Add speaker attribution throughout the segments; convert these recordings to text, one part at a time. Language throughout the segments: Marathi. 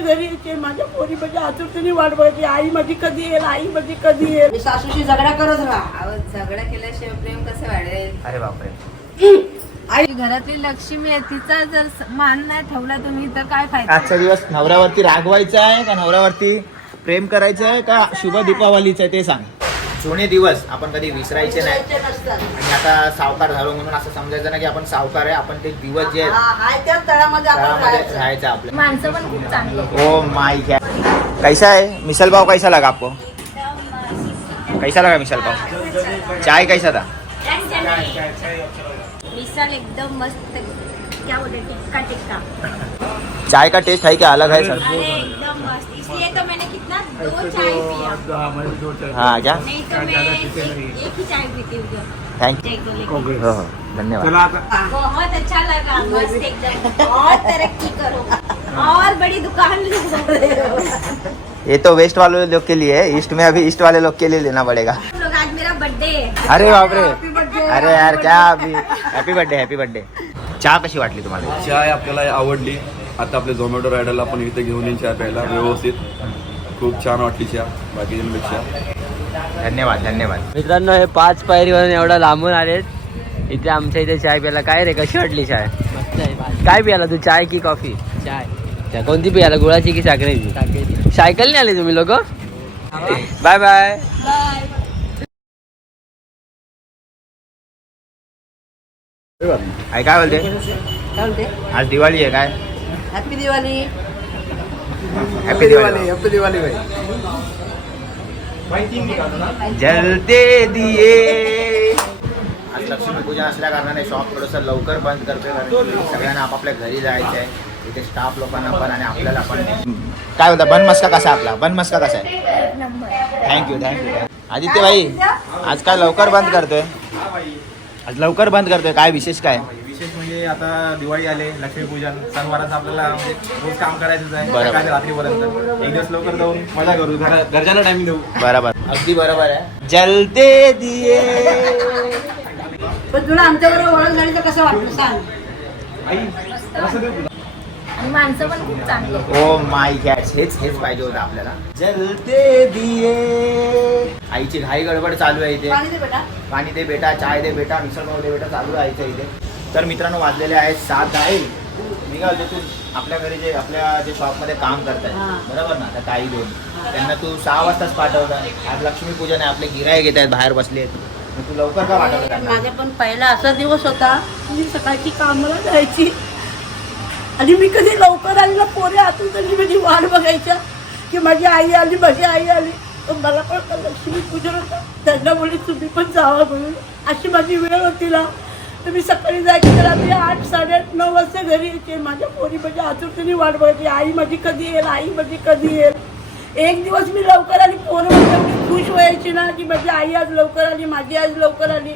Speaker 1: घरी यायचे माझ्या पोरी माझ्या आतुरतेने वाट बघायची आई माझी कधी येईल आई माझी कधी येईल. मी सासूशी झगडा करत राहा.
Speaker 2: अहो झगडा केल्याशिवाय प्रेम कसं वाढेल?
Speaker 3: अरे बापरे.
Speaker 2: आई घरातली लक्ष्मी आहे तिचा जर मान नाही ठेवला तुम्ही तर काय फायदा?
Speaker 3: आजचा दिवस नवऱ्यावरती रागवायचा आहे का नवऱ्यावरती प्रेम करायचं आहे का शुभ दीपावलीचं आहे ते सांग. जुने दिवस आपण कधी विसरायचे नाही. आणि आता सावकार झालो म्हणून असं समजायचं नाही की आपण सावकार आहे आपण ते दिवस जे आहेत
Speaker 1: हा, तळामध्ये राहायचं.
Speaker 3: आपलं. Oh my god. कैसा है मिसल पाव कैसा लगा आपको? कैसा लगा मिसल पाव? चाय कैसा था?
Speaker 2: मिसाल एकदम मस्त क्या बोलते टिक्का टिक्का
Speaker 3: चाय का टेस्ट है क्या? अलग है सर।
Speaker 2: एकदम मस्त. तो मैंने कितना दो चाय पिया।
Speaker 3: हाँ क्या?
Speaker 2: नहीं तो मैं एक, एक ही चाय पीती हूँ
Speaker 3: थैंक
Speaker 2: लेके।
Speaker 3: हो हो धन्यवाद।
Speaker 2: बहुत अच्छा लगा मस्त एकदम। और तरक्की करो। और बड़ी दुकान
Speaker 3: ये तो वेस्ट वाले लोग के लिए है ईस्ट में अभी ईस्ट वाले लोग के लिए लेना पड़ेगा।
Speaker 2: लोग आज मेरा बर्थडे है।
Speaker 3: अरे बापरे अरे यार क्या अभी? हैप्पी बर्थडे हैप्पी बर्थडे चहा कशी वाटली तुम्हाला?
Speaker 4: चाय आपल्याला आवडली. आता आपल्या झोमॅटो रायडरला पण इथे घेऊन येईन चहा प्यायला व्यवस्थित. खूप छान वाटली चहा बाकीच्यांपेक्षा.
Speaker 3: धन्यवाद धन्यवाद.
Speaker 5: मित्रांनो हे पाच पायरीवरून एवढा लांबून आलेत. इथे आमच्या इथे चाय प्यायला. काय रे कशी वाटली चाय काय प्यायला तू चाय की कॉफी चाय कोणती प्यायला गुळाची की साखरेची? सायकलने आले तुम्ही लोक? Bye bye.
Speaker 3: आई काय बोलते? आज दिवाळी आहे काय?
Speaker 1: Happy Diwali
Speaker 3: happy Diwali happy Diwali जलते दिये आज लक्ष्मीपूजन असल्या कारणाने शॉप थोडंसं लवकर बंद करतोय कारण सगळ्यांना आपापल्या घरी जायचं आहे इथे स्टाफ लोकांना पण आणि आपल्याला पण. काय बोलता बन मस्का कसा आहे आपला? बन मस्का कसा आहे? थँक्यू थँक्यू आदित्य भाई आज काय लवकर बंद करतोय? आज लवकर बंद करतोय. काय विशेष काय?
Speaker 6: म्हणजे आता दिवाळी आले लक्ष्मीपूजन सणवाराचं आपल्याला म्हणजे रोज काम करायचंच आहे
Speaker 3: बरोबर.
Speaker 6: सकाळच्या रात्रीपर्यंत. एक दिवस लवकर जाऊन मजा करू घरा घरच्यांना टाइम देऊ.
Speaker 3: बरोबर. अगदी बरोबर आहे. जलते दिये.
Speaker 1: पण तुला आमच्याबरोबर ओळख झाली तर कसं वाटलं सांग.
Speaker 2: आणि माणसं पण खूप चांगली आहेत.
Speaker 3: ओ माय गॅड हेच हेच पाहिजे होतं आपल्याला. जलते दिये. आईची घाई गडबड चालू आहे इथे.
Speaker 1: पाणी दे बेटा.
Speaker 3: पाणी दे बेटा चाय दे बेटा मिसळ पाव दे बेटा चालू आहे इथे. तर मित्रांनो वाजलेले आहेत सात आहे. मी काय तू आपल्या घरी जे आपल्या जे शॉपमध्ये काम करताय. बरोबर ना? आता काही दोन. त्यांना तू सहा वाजताच पाठवता. आज लक्ष्मीपूजन आहे. आपले गिराय घेत आहेत बाहेर बसले आहेत. तू लवकर का पाठवलं
Speaker 1: माझा पण पहिला असा दिवस होता. मी सकाळची कामाला जायची. आणि मी कधी लवकर आली ना पोरे आतून तरी माझी वाट बघायच्या. की माझी आई आली माझी आई आली. मला पण आता लक्ष्मी पूजन होतं. त्यांना बोलली तुम्ही पण जावा म्हणून. अशी माझी वेळ होती ना. तर मी सकाळी जायची तर आम्ही आठ साडेआठ नऊ वाजता घरी येते. माझ्या पोरी म्हणजे आतुरतेने वाट बघायची आई माझी कधी येईल? आई माझी कधी येईल? एक दिवस मी लवकर आली. पोरं म्हणजे खुश व्हायची ना की माझी आई आज लवकर आली माझी आज लवकर आली.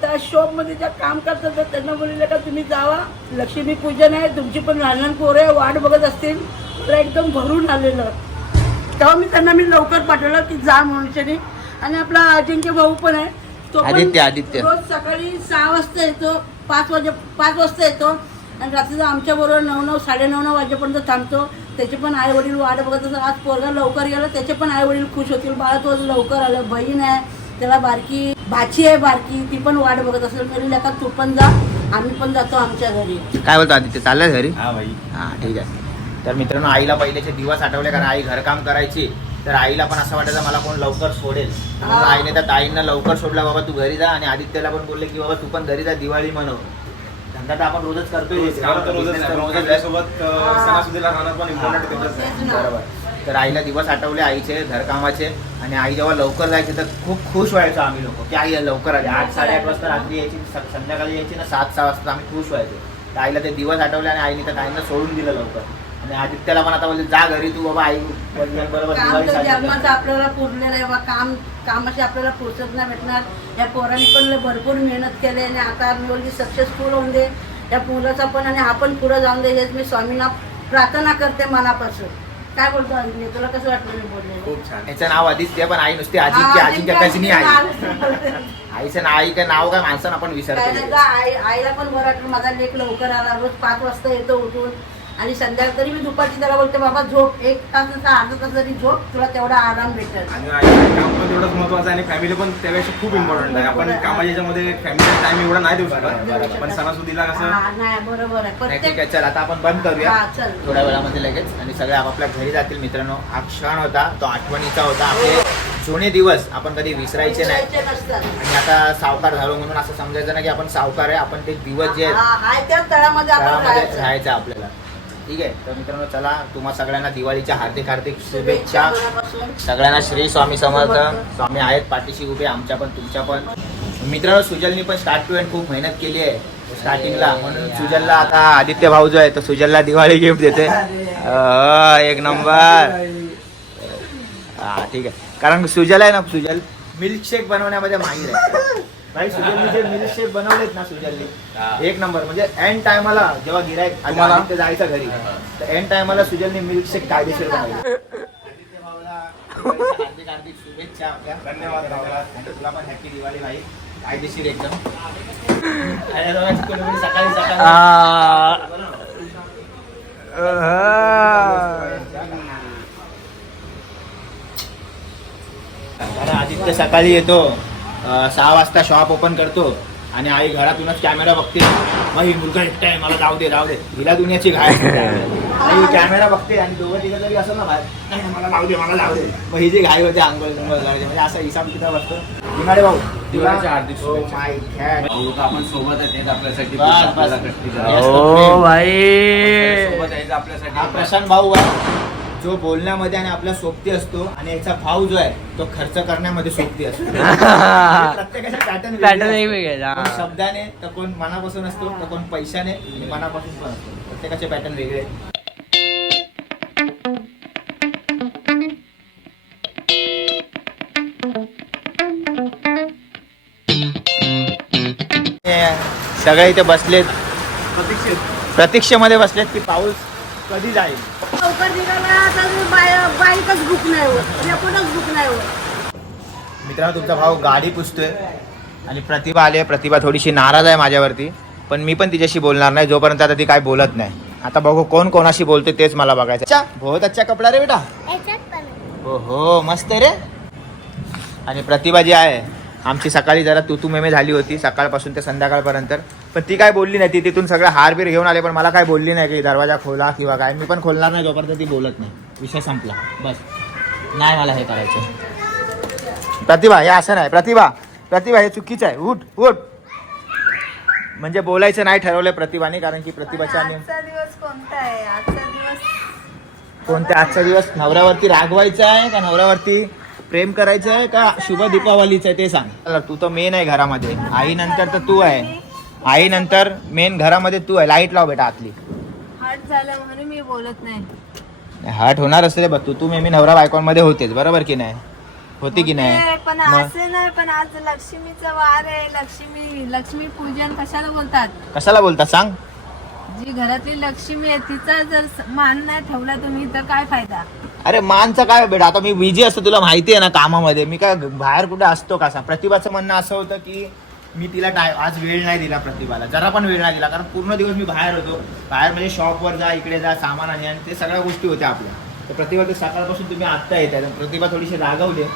Speaker 1: त्या शॉपमध्ये ज्या काम करतात तर त्यांना बोललेलं का तुम्ही जावा. लक्ष्मी पूजन आहे. तुमची पण लहान लहान पोरं वाट बघत असतील. मला एकदम भरून आलेलं. तेव्हा मी त्यांना मी लवकर पाठवलं की जा म्हणून आणि आपला अजिंक्य भाऊ पण आहे. तो पण
Speaker 3: आदित्य, आदित्य.
Speaker 1: रोज सकाळी सहा वाजता येतो पाच वाजे पाच वाजता येतो आणि रात्री आमच्या बरोबर नऊ नऊ साडेनऊ नऊ वाजेपर्यंत थांबतो. त्याचे पण आई वडील वाट बघत असतात. आज पोरगा लवकर गेला त्याचे पण आई वडील खुश होतील. बाळा तो आज लवकर आलं बहीण आहे त्याला बारकी भाची आहे बारकी ती पण वाट बघत असेल. तरी लेखा तू पण जा आम्ही पण जातो आमच्या घरी.
Speaker 3: काय बोलतो आदित्य? चाललंय घरी?
Speaker 6: हा भाई
Speaker 3: हा ठीक आहे. तर मित्रांनो आईला पहिलेचे दिवस आठवले कारण आई घरकाम करायची. तर आईला पण असं वाटायचं मला कोण लवकर सोडेल. म्हणून. आईने त्या ताईंना लवकर सोडला बाबा तू घरी जा. आणि आदित्यला पण बोलले की बाबा तू पण घरी जा दिवाळी मनव धंदा तर आपण रोजच करतोय
Speaker 6: तर.
Speaker 3: बरोबर. तर आईला दिवस आठवले आईचे घरकामाचे. आणि आई जेव्हा लवकर जायची तर खूप खुश व्हायचो आम्ही लोक की आई लवकर आली. आठ साडेआठ वाजता रात्री यायची संध्याकाळी यायची ना सात सहा वाजता आम्ही खुश व्हायचो. तर आईला ते दिवस आठवले आणि आईने त्या ताईंना सोडून दिलं लवकर. आणि आदित्यला पण आता बोलले जा घरी तू बाबा आई बरोबर
Speaker 1: काम
Speaker 3: दिवाळी
Speaker 1: तर
Speaker 3: साजरी कर."
Speaker 1: जन्माचं आपल्याला पुरलेलं आहे बा काम कामाशी आपल्याला फुरसत नाही भेटणार. या पोरांनी पण भरपूर मेहनत केली आणि आता मुलगी सक्सेसफुल होऊन दे. या मुलाचा पण आणि हा पण पुढे जाऊन दे हेच मी स्वामींना प्रार्थना करते मनापासून. काय बोलतो अंजली तुला कसं वाटलं मी बोलले
Speaker 6: खूप छान.
Speaker 3: याचं नाव आदित्य पण आई नुसती अजिंक्य अजिंक्य कशी नाही आई. आईचं ना आई. काय नाव काय माणसानं आपण विसरतो
Speaker 1: आई आईला पण बरं वाटलं माझा लेख लवकर आला रोज पाच वाजता येतो उठून. आणि संध्याकाळी तरी मी दुपारची त्याला बोलते बाबा झोप एक तास अर्धा तास जरी झोप तुला तेवढा आराम भेटेल.
Speaker 6: आणि आई- काम पण तेवढंच महत्वाचं आहे आणि फॅमिली पण त्यापेक्षा खूप इम्पॉर्टंट आहे. आपण कामाच्या याच्यामध्ये टाइम एवढा नाही देऊ शकत. पण सणासुदीला कसं
Speaker 1: हा, नाही बरोबर आहे.
Speaker 3: ठीक चल आता आपण बंद करूया.
Speaker 1: हा, चल.
Speaker 3: थोड्या वेळामध्ये लगेच. आणि सगळे आपापल्या घरी जातील मित्रांनो. हा क्षण होता तो आठवणीचा होता. आपले जुने दिवस आपण कधी विसरायचे नाही. आणि आता सावकार झालो म्हणून असं समजायचं ना की आपण सावकार आहे आपण ते दिवस जे आहेत
Speaker 1: हा, तळामध्ये राहायचं
Speaker 3: आपल्याला. ठीक आहे? तर मित्रांनो चला तुम्हा सगळ्यांना दिवाळीच्या हार्दिक हार्दिक
Speaker 1: शुभेच्छा.
Speaker 3: सगळ्यांना श्री स्वामी समर्थ. स्वामी आहेत पाठीशी उभे आमच्या पण तुमच्या पण. मित्रांनो सुजलनी पण स्टार्ट टू एंड खूप मेहनत केली आहे स्टार्टिंगला म्हणून सुजलला आता आदित्य भाऊ जो आहे तो सुजलला दिवाळी गिफ्ट देते. अं, एक नंबर. हा ठीक आहे. कारण सुजल आहे ना सुजल मिल्कशेक बनवण्यामध्ये माहीर आहे. भाई सुजलनी जे मिल्कशेक बनवलेत ना सुजलनी एक नंबर म्हणजे एंड टायमाला जेव्हा गिरायक
Speaker 6: तुम्हाला?
Speaker 3: जायचं घरी तर एंड टायमाला सुजलनी मिल्कशेक कायदेशीर बनवले. हार्दिक हार्दिक शुभेच्छा आपल्या.
Speaker 6: धन्यवाद
Speaker 3: आणि तुला पण हॅपी दिवाळी भाई. कायदेशीर एकदम. आणि रोज कोणीतरी सकाळी सकाळी? अरे आदित्य सकाळी येतो. सहा वाजता शॉप ओपन करतो आणि आई घरातूनच कॅमेरा बघते. मग ही मुलगा एकटा आहे मला जाऊ दे जाऊ दे. हिला दुनियाची घाय आई कॅमेरा बघते आणि दोघं तिघं जरी असं ना बाहेर "नाही, नाही, मला जाऊ दे मला जाऊ दे. मग ही जी घाई होते करायची म्हणजे असा हिसाब किताब असतो. दिवाळे भाऊ
Speaker 6: दिवाळीच्या हार्दिक
Speaker 3: Oh
Speaker 6: शुभेच्छा. भाऊ, आपण सोबत आहेत आपल्यासाठी.
Speaker 3: हा प्रशांत भाऊ आहे. जो बोलण्यामध्ये आणि आपल्या सोबती असतो आणि याचा भाऊ जो आहे तो खर्च करण्यामध्ये सोबती असतो. प्रत्येकाचा पॅटर्न
Speaker 5: वेगवेगळे.
Speaker 3: कोण शब्दाने तर कोण मनापासून असतो तर कोण पैशाने आणि मनापासून पण असतो. प्रत्येकाचे पॅटर्न वेगळे आहेत. सगळे इथे बसलेत. प्रतीक्षेमध्ये बसलेत की पाऊस कधी जाईल?
Speaker 1: लवकर निघाला तर बाय- बाईकच बुक नाही होत. बुक नाही होत.
Speaker 3: मित्रांनो तुमचा भाऊ गाडी पुसतोय. आणि प्रतिभा आली आहे. प्रतिभा थोडीशी नाराज आहे माझ्यावरती. पण मी पण तिच्याशी बोलणार नाही. जोपर्यंत आता ती काय बोलत नाही. आता बघू कोण कोणाशी बोलते तेच मला बघायचं अच्छा बहुत अच्छा कपडा रे बेटा. हो हो मस्त रे. आणि प्रतिभा जी आहे आमची सकाळी जरा तू तू मेमे झाली होती. सकाळपासून ते संध्याकाळपर्यंत. पण ती काय बोलली नाही. ती तिथून सगळं हार बीर घेऊन आले पण मला काय बोलली नाही की दरवाजा खोला किंवा काय. मी पण खोलणार नाही जोपर्यंत ती बोलत नाही. विषय संपला. बस. नाही मला हे करायचं. प्रतिभा हे असं नाही. प्रतिभा प्रतिभा हे चुकीचं आहे. उठ उठ. म्हणजे बोलायचं नाही ठरवलंय प्रतिभाने कारण की प्रतिभाच्या कोणत्या आजचा दिवस नवऱ्यावरती रागवायचा आहे का? नवऱ्यावरती प्रेम करायचं आहे का? शुभ दीपावलीचं आहे ते सांग. तू तर मेन आहे घरामध्ये. आई नंतर तर तू आहे. आई नंतर मेन घरामध्ये तू आहे. लाइट लाव बेटा आतली.
Speaker 2: हट झालं म्हणून मी बोलत नाही.
Speaker 3: हट होणार असते बघ तू तू मी नवरा बायकोंमध्ये होतेच बरोबर की नाही? होती की नाही?
Speaker 2: पण
Speaker 3: मग?
Speaker 2: असे नाही पण आज लक्ष्मीचा वार आहे. लक्ष्मी लक्ष्मी पूजन कशाला बोलतात?
Speaker 3: कशाला बोलता सांग?
Speaker 2: जी घरातली लक्ष्मी आहे तिचा जर स- मान नाही ठेवला तुम्ही तर काय फायदा?
Speaker 3: अरे मानचं काय बेटा? आता मी बिझी असतो तुला माहिती आहे ना कामामध्ये. मी काय बाहेर कुठे असतो का सांग प्रतिभाचं म्हणणं असं होतं की मी तिला टाय आज वेळ नाही दिला प्रतिभाला. जरा पण वेळ नाही दिला कारण पूर्ण दिवस मी बाहेर होतो. बाहेर म्हणजे शॉपवर जा इकडे जा सामान आणि आणि ते सगळ्या गोष्टी होत्या आपल्या. तर प्रतिभा ते सकाळपासून तुम्ही आत्ता येत आहे प्रतिभा थोडीशी रागवली आहे.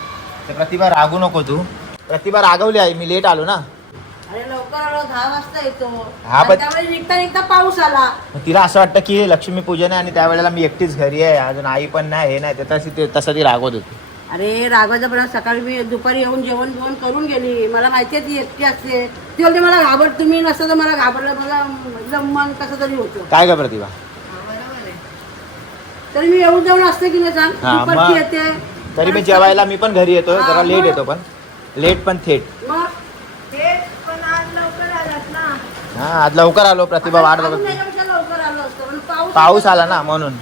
Speaker 3: तर प्रतिभा रागू नको तू. प्रतिभा रागवली आहे. मी लेट आलो ना.
Speaker 1: अरे लवकर आलो. दहा वाजता येतो.
Speaker 3: हा, पण-
Speaker 1: आणि त्यावेळी निघता निघता पाऊस आला.
Speaker 3: तिला असं वाटतं की लक्ष्मी पूजन आहे आणि त्यावेळेला मी एकटीच घरी आहे. अजून आई पण नाही हे नाही तर तशी ते तसं ती रागवत होती.
Speaker 1: अरे राघवाचा पण सकाळी मी दुपारी येऊन जेवण जेवण करून गेली. मला माहिती आहे ती एकटी असते. ती बोलते मला घाबर तुम्ही नसतं तर मला घाबरलं मला एकदम मन कसं तरी होतं.
Speaker 3: काय का प्रतिभा?
Speaker 1: तरी मी येऊन जाऊन असते की नाही सांग?
Speaker 3: हा,
Speaker 1: दुपारची
Speaker 3: मग-
Speaker 1: येते.
Speaker 3: तरी मी जेवायला मी पण घरी येतो जरा लेट. येतो पण. लेट पण थेट.
Speaker 1: मग?
Speaker 2: हे पण आज लवकर आलात ना?
Speaker 3: हा आज लवकर आलो प्रतिभा वाट
Speaker 1: अजून
Speaker 3: बघत
Speaker 1: त्याच्यापेक्षा लवकर आलो असतो पण पाऊस
Speaker 3: पाऊस आला ना म्हणून.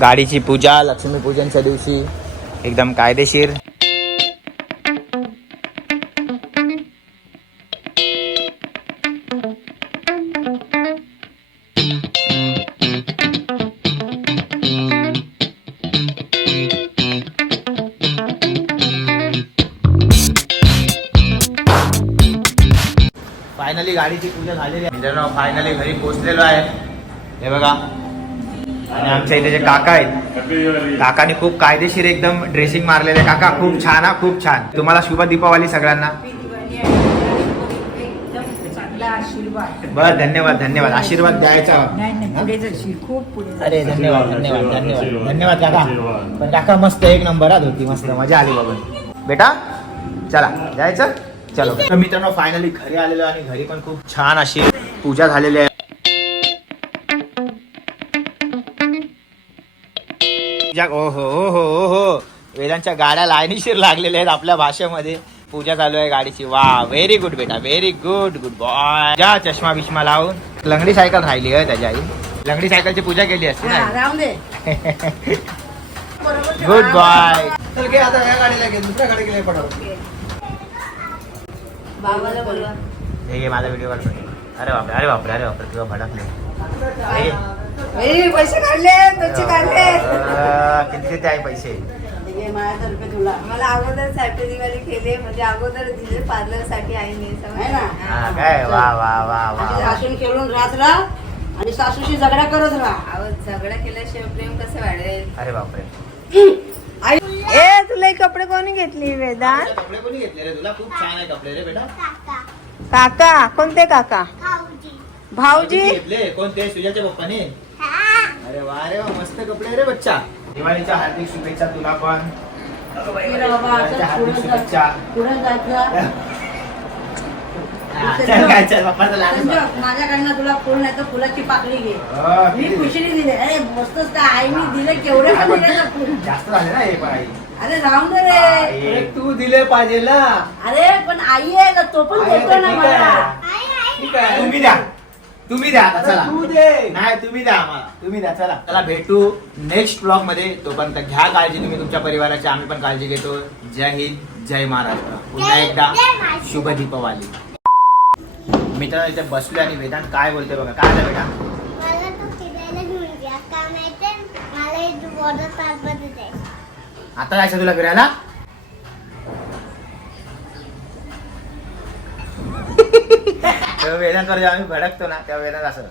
Speaker 3: गाडीची पूजा लक्ष्मीपूजनच्या दिवशी. एकदम कायदेशीर. फायनली गाडीची पूजा झालेली आहे. मित्रांनो फायनली घरी पोहोचलेलो आहे. हे बघा आणि आमच्या इथे जे काका आहेत काकाने खूप कायदेशीर एकदम ड्रेसिंग मारलेले. काका खूप छान हा खूप छान. तुम्हाला शुभ दीपावली सगळ्यांना. बर धन्यवाद धन्यवाद. आशीर्वाद द्यायचा. अरे धन्यवाद धन्यवाद धन्यवाद. धन्यवाद काका. पण काका मस्त एक नंबर हा धोती मस्त. मजा आली बघून. बेटा चला जायचं? चलो. तर मित्रांनो फायनली घरी आलेलो आणि घरी पण खूप छान अशी पूजा झालेली आहे. ओ हो ओ हो ओ हो. वेदांच्या गाड्या लाईनीशीर लागलेल्या आहेत आपल्या भाषेमध्ये. पूजा चालू आहे गाडीची. वा व्हेरी गुड बेटा व्हेरी गुड गुड बॉय जा चष्मा बिष्मा लावून. लंगडी सायकल राहिली आहे त्याची आई. लंगडी सायकलची पूजा केली असते
Speaker 1: हा,
Speaker 3: ना गुड. बॉय
Speaker 6: चल घे आता या गाडीला घे दुसऱ्या गाडीला घे पटापट.
Speaker 2: बाबाला बोलवा.
Speaker 3: हे माझा व्हिडिओ काढ अरे बापरे अरे बापरे अरे बापरे तुला भडकले.
Speaker 2: पैसे काढले तुझे काढले.
Speaker 3: किती ते आहे पैसे?
Speaker 1: माझ्यातर्फे तुला.
Speaker 2: मला अगोदर दिवाळी केले म्हणजे अगोदर दिले पार्लरसाठी आईने
Speaker 1: आहे ना?
Speaker 3: हा काय? वा वा वा वा
Speaker 1: आणि
Speaker 3: वा.
Speaker 1: सासून खेळून राहत राहा आणि सासूशी झगडा करत राहा.
Speaker 2: अहो झगडा केल्याशिवाय प्रेम कसं वाढेल?
Speaker 3: अरे बापरे.
Speaker 2: ए तुला हे कपडे कोणी घेतली वेदांत?
Speaker 3: कपडे कोणी घेतले रे तुला? खूप छान आहे कपडे रे बेटा.
Speaker 2: काका. कोणते काका? भाऊजी
Speaker 3: घेतले. कोणते? सुजाच्या पप्पाने? अरे वा रे वा मस्त कपडे रे बच्चा. दिवाळीच्या हार्दिक शुभेच्छा तुला पण. दिवाळीच्या हार्दिक शुभेच्छा.
Speaker 1: माझ्याकडनं तुला फुल नाही तर फुलाची पाकळी घे. मी? खुशीने दिले. अरे मस्तच त्या आईने दिले केवढे पण दिले ना फुल.
Speaker 3: जास्त झाले ना हे पण आई.
Speaker 1: अरे राहून दे रे.
Speaker 3: अरे,
Speaker 6: तू दिले पाहिजे ना.
Speaker 1: अरे पण आई आहे ना तो पण देतो ना मला.
Speaker 6: ठीक आहे.
Speaker 3: तुम्ही द्या. तुम्ही द्या आता चला.
Speaker 6: तू दे.
Speaker 3: नाही तुम्ही द्या आम्हाला. तुम्ही द्या चला. चला भेटू नेक्स्ट ब्लॉगमध्ये. तोपर्यंत घ्या काळजी तुम्ही तुमच्या परिवाराची. आम्ही पण काळजी घेतो. जय हिंद जय महाराष्ट्र. पुन्हा एकदा शुभ दीपावली. मित्रांनो इथे बसलो आणि वेदांत काय बोलते बघा. काय झालं बेटा
Speaker 7: मला तो फिरायला घेऊन जा का माहितीये? मला हे वॉटर पार्कमध्ये जायचं.
Speaker 3: आता जायचं तुला फिरायला? तेव्हा वेदांत जेव्हा आम्ही भडकतो ना तेव्हा वेदांत असं.